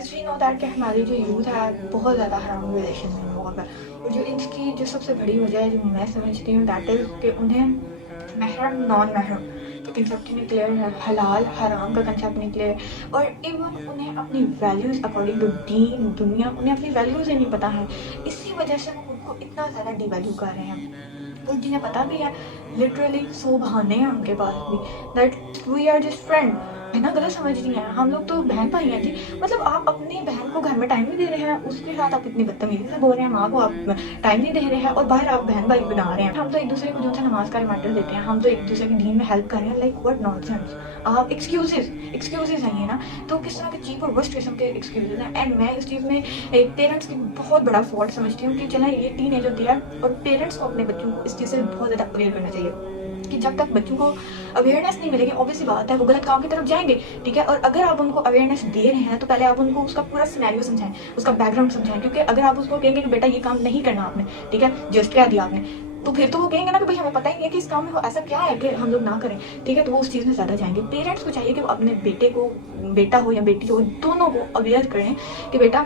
As we know that کہ ہماری جو یوتھ ہے بہت زیادہ حرام ریلیشن میں انوالو ہے، اور جو ان کی جو سب سے بڑی وجہ ہے جو میں سمجھتی ہوں دیٹ از کہ انہیں محرم نان محرم کا کنسیپٹ نہیں کلیئر ہے، حلال حرام کا کنسیپٹ نہیں کلیئر ہے، اور ایون انہیں اپنی ویلیوز اکارڈنگ ٹو دین دنیا انہیں اپنی ویلیوز ہی نہیں پتہ ہے، اسی وجہ سے وہ خود کو اتنا زیادہ ڈی ویلیو کر رہے ہیں۔ اور جنہیں پتہ بھی ہے لٹرلی 100 بہانے ہیں ان کے پاس بھی that we are just friend ہے نا، غلط سمجھ رہی ہیں، ہم لوگ تو بہن بھائی ہیں جی، مطلب آپ اپنی بہن کو گھر میں ٹائم نہیں دے رہے ہیں، اس کے ساتھ آپ اتنی بدتمیزی سے بول رہے ہیں، ماں کو آپ ٹائم نہیں دے رہے ہیں، اور باہر آپ بہن بھائی بنا رہے ہیں۔ ہم تو ایک دوسرے کو جو ہے نماز کا ریمائنڈر دیتے ہیں، ہم تو ایک دوسرے کی دین میں ہیلپ کر رہے ہیں، لائک واٹ نان سینس۔ آپ ایکسکیوزز ہیں یہ نا، تو کس طرح کے چیپ اور ورسٹ قسم کے ایکسکیوزز ہیں، اینڈ میں اس چیز میں ایک پیرنٹس کی بہت بڑا فالٹ سمجھتی ہوں کہ چلیں یہ ٹین ایج ہوتی ہے، اور پیرنٹس کو اپنے بچوں کو اس چیز سے بہت زیادہ اویئر کرنا چاہیے کہ جب تک بچوں کو اویئرنیس نہیں ملے گی obvious سی بات ہے وہ غلط کام کی طرف جائیں گے، ٹھیک ہے، اور اگر آپ ان کو اویئرنیس دے رہے ہیں تو پہلے آپ ان کو اس کا پورا سینیریو سمجھائیں، اس کا بیک گراؤنڈ سمجھائیں، کیونکہ اگر آپ اس کو کہیں گے کہ بیٹا یہ کام نہیں کرنا آپ نے، ٹھیک ہے، جسٹ کہہ دیا آپ نے، تو پھر تو وہ کہیں گے نا کہ بھائی ہمیں پتہ ہی نہیں ہے کہ اس کام میں ایسا کیا ہے کہ ہم لوگ نہ کریں، ٹھیک ہے، تو وہ اس چیز میں زیادہ جائیں گے۔ پیرنٹس کو چاہیے کہ وہ اپنے بیٹے کو، بیٹا ہو یا بیٹی ہو، دونوں کو اویئر کریں کہ بیٹا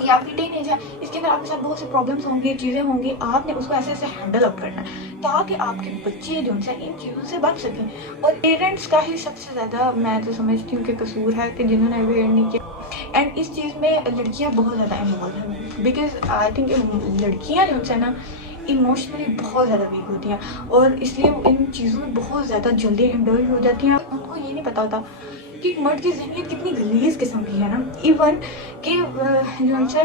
یہ آپ کی ٹین ایج ہے، اس کے اندر آپ کے ساتھ بہت سے پرابلمس ہوں گے، چیزیں ہوں گی، آپ نے اس کو ایسے ایسے ہینڈل اپ کرنا ہے تاکہ آپ کے بچے جو ہیں ان چیزوں سے بچ سکیں۔ اور پیرنٹس کا ہی سب سے زیادہ میں تو سمجھتی ہوں کہ قصور ہے کہ جنہوں نے اویئر نہیں کیا، اینڈ اس چیز میں لڑکیاں بہت زیادہ انوالو ہیں، بیکاز آئی تھنک لڑکیاں جو ہیں نا ایموشنلی بہت زیادہ ویک ہوتی ہیں، اور اس لیے وہ ان چیزوں میں بہت زیادہ جلدی انڈلج ہو جاتی ہیں، ان کو یہ نہیں پتا ہوتا کہ ایک مرد کی ذہنیت کتنی غلیظ قسم کی ہے نا، ایون کہ جو ان سے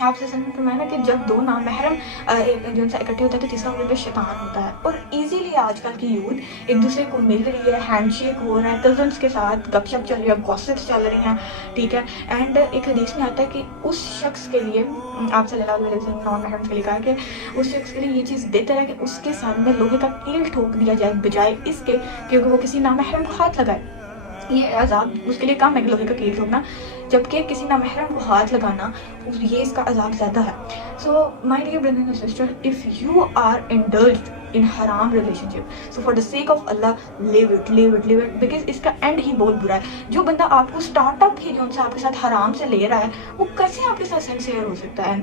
آپ سے سن فرمایا نا کہ جب دو نامحرم جو ان سے اکٹھے ہوتے ہیں تو تیسرا ان پہ شیطان ہوتا ہے، اور ایزیلی آج کل کی یوتھ ایک دوسرے کو مل رہی ہے، ہینڈ شیک ہو رہا ہے، کزنس کے ساتھ گپ شپ چل رہی ہے، گوسپس چل رہی ہیں، ٹھیک ہے، اینڈ ایک حدیث میں آتا ہے کہ اس شخص کے لیے آپ صلی اللہ علیہ وسلم نان محرم کے لیے کہا کہ اس شخص کے لیے یہ چیز بہتر ہے کہ اس کے سامنے لوہے کا کیل ٹھوک دیا جائے بجائے اس کے کیونکہ وہ کسی نامحرم کو ہاتھ لگائے، یہ عذاب اس کے لیے کم ہے کہ لوہے کا کیل ٹھوکنا، جبکہ کسی نامحرم کو ہاتھ لگانا یہ اس کا عذاب زیادہ ہے۔ So my dear brother and sister, if you are indulged in حرام relationship, so for the sake of اللہ لیو اٹ بیکاز اس کا اینڈ ہی بہت برا ہے۔ جو بندہ آپ کو اسٹارٹ اپ ہی جو ان سے آپ کے ساتھ حرام سے لے رہا ہے وہ کیسے آپ کے ساتھ سنسیئر ہو سکتا ہے؟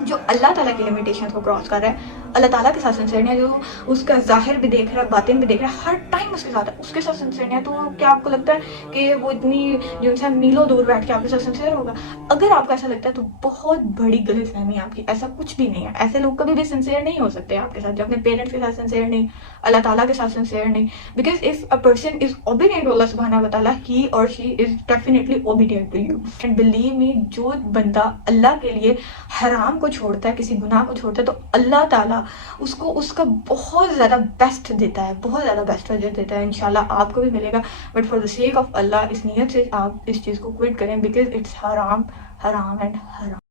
جو اللہ تعالیٰ کی لمیٹیشنز کو کراس کر رہا ہے، اللہ تعالیٰ کے ساتھ سنسیئر نہیں ہے، جو اس کا ظاہر بھی دیکھ رہا ہے باطن بھی دیکھ رہا ہے، ہر ٹائم اس کے ساتھ ہے، اس کے ساتھ سنسیئر نہیں ہے، تو کیا آپ کو لگتا ہے کہ وہ اتنی جو ان سے میلوں دور بیٹھ کے آپ کے ساتھ سنسیئر ہوگا؟ اگر آپ کو ایسا لگتا ہے تو بہت بڑی غلط فہمی ہے آپ کی، ایسا کچھ بھی نہیں ہے، ایسے لوگ کبھی بھی سنسیئر نہیں ہو سکتے آپ کے ساتھ، جو اپنے پیرنٹس کے ساتھ سنسیئر نہیں، اللہ تعالیٰ کے ساتھ سنسیئر نہیں، because if a person is obedient to اللہ سبحانہ و تعالیٰ ہی اور she is definitely obedient to you, and believe me جو بندہ اللہ کے لیے حرام کو چھوڑتا ہے، کسی گناہ کو چھوڑتا ہے، تو اللہ تعالیٰ اس کو اس کا بہت زیادہ بیسٹ دیتا ہے، بہت زیادہ بیسٹ وجہ دیتا ہے، انشاءاللہ آپ کو بھی ملے گا، but for the sake of اللہ اس نیت سے آپ اس چیز کو کوئٹ کریں، بیکاز اٹس حرام، حرام اینڈ حرام۔